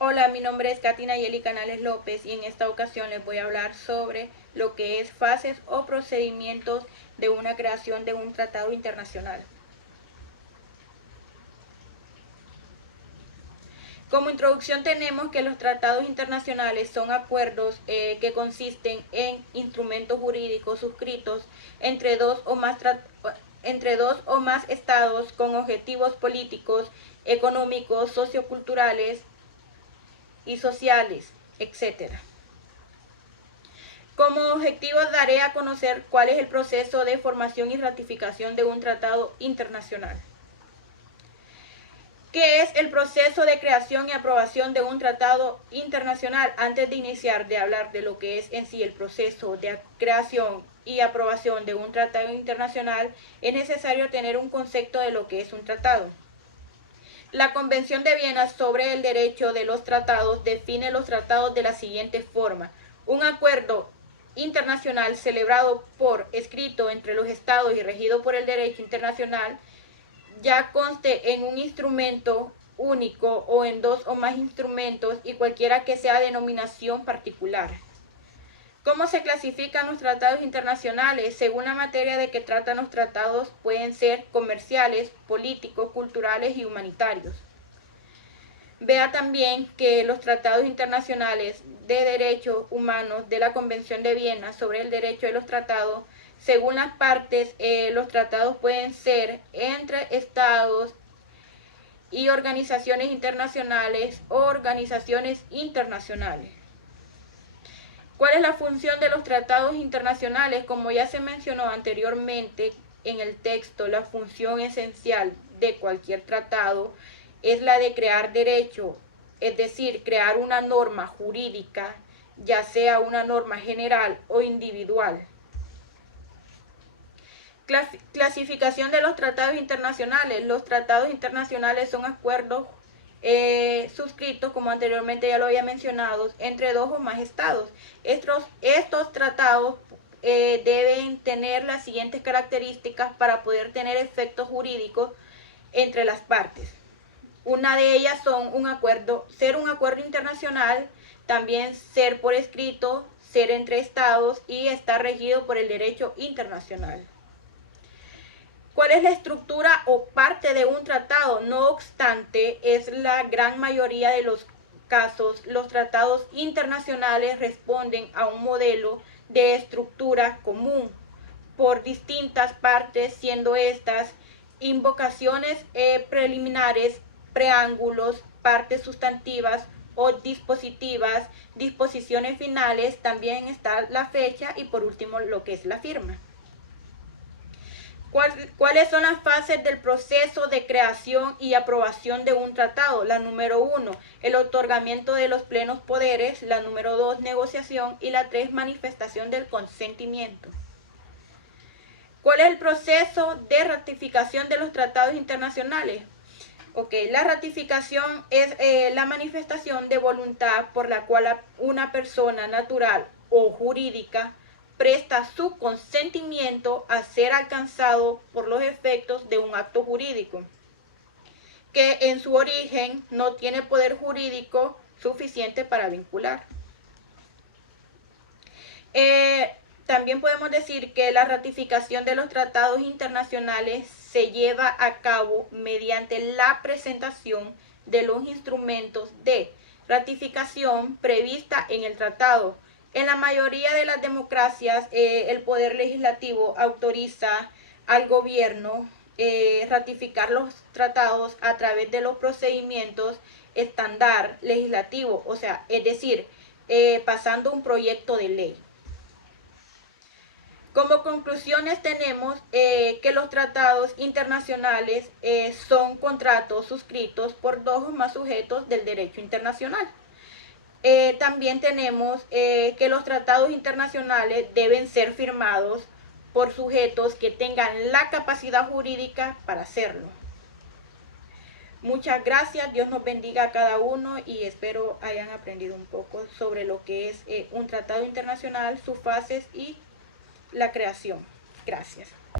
Hola, mi nombre es Katy Nayeli Canales López y en esta ocasión les voy a hablar sobre lo que es fases o procedimientos de una creación de un tratado internacional. Como introducción tenemos que los tratados internacionales son acuerdos que consisten en instrumentos jurídicos suscritos entre dos o más estados con objetivos políticos, económicos, socioculturales y sociales, etc. Como objetivo daré a conocer cuál es el proceso de formación y ratificación de un tratado internacional. ¿Qué es el proceso de creación y aprobación de un tratado internacional? Antes de iniciar de hablar de lo que es en sí el proceso de creación y aprobación de un tratado internacional, es necesario tener un concepto de lo que es un tratado. La Convención de Viena sobre el Derecho de los Tratados define los tratados de la siguiente forma: un acuerdo internacional celebrado por escrito entre los estados y regido por el derecho internacional, ya conste en un instrumento único o en dos o más instrumentos y cualquiera que sea denominación particular. ¿Cómo se clasifican los tratados internacionales? Según la materia de que tratan los tratados, pueden ser comerciales, políticos, culturales y humanitarios. Vea también que los tratados internacionales de derechos humanos de la Convención de Viena sobre el derecho de los tratados, según las partes, los tratados pueden ser entre estados y organizaciones internacionales o organizaciones internacionales. ¿Cuál es la función de los tratados internacionales? Como ya se mencionó anteriormente en el texto, la función esencial de cualquier tratado es la de crear derecho, es decir, crear una norma jurídica, ya sea una norma general o individual. Clasificación de los tratados internacionales. Los tratados internacionales son acuerdos suscritos, como anteriormente ya lo había mencionado, entre dos o más estados. Estos tratados deben tener las siguientes características para poder tener efectos jurídicos entre las partes. Una de ellas son ser un acuerdo internacional, también ser por escrito, ser entre estados y estar regido por el derecho internacional. ¿Cuál es la estructura o parte de un tratado? No obstante, es la gran mayoría de los casos, los tratados internacionales responden a un modelo de estructura común por distintas partes, siendo estas invocaciones preliminares, preámbulos, partes sustantivas o dispositivas, disposiciones finales, también está la fecha y por último lo que es la firma. ¿Cuáles son las fases del proceso de creación y aprobación de un tratado? La número 1, el otorgamiento de los plenos poderes. La número 2, negociación. Y la 3, manifestación del consentimiento. ¿Cuál es el proceso de ratificación de los tratados internacionales? La ratificación es la manifestación de voluntad por la cual una persona natural o jurídica presta su consentimiento a ser alcanzado por los efectos de un acto jurídico, que en su origen no tiene poder jurídico suficiente para vincular. También podemos decir que la ratificación de los tratados internacionales se lleva a cabo mediante la presentación de los instrumentos de ratificación prevista en el tratado. En la mayoría de las democracias, el poder legislativo autoriza al gobierno ratificar los tratados a través de los procedimientos estándar legislativo, o sea, es decir, pasando un proyecto de ley. Como conclusiones tenemos que los tratados internacionales son contratos suscritos por dos o más sujetos del derecho internacional. También tenemos que los tratados internacionales deben ser firmados por sujetos que tengan la capacidad jurídica para hacerlo. Muchas gracias, Dios nos bendiga a cada uno y espero hayan aprendido un poco sobre lo que es un tratado internacional, sus fases y la creación. Gracias.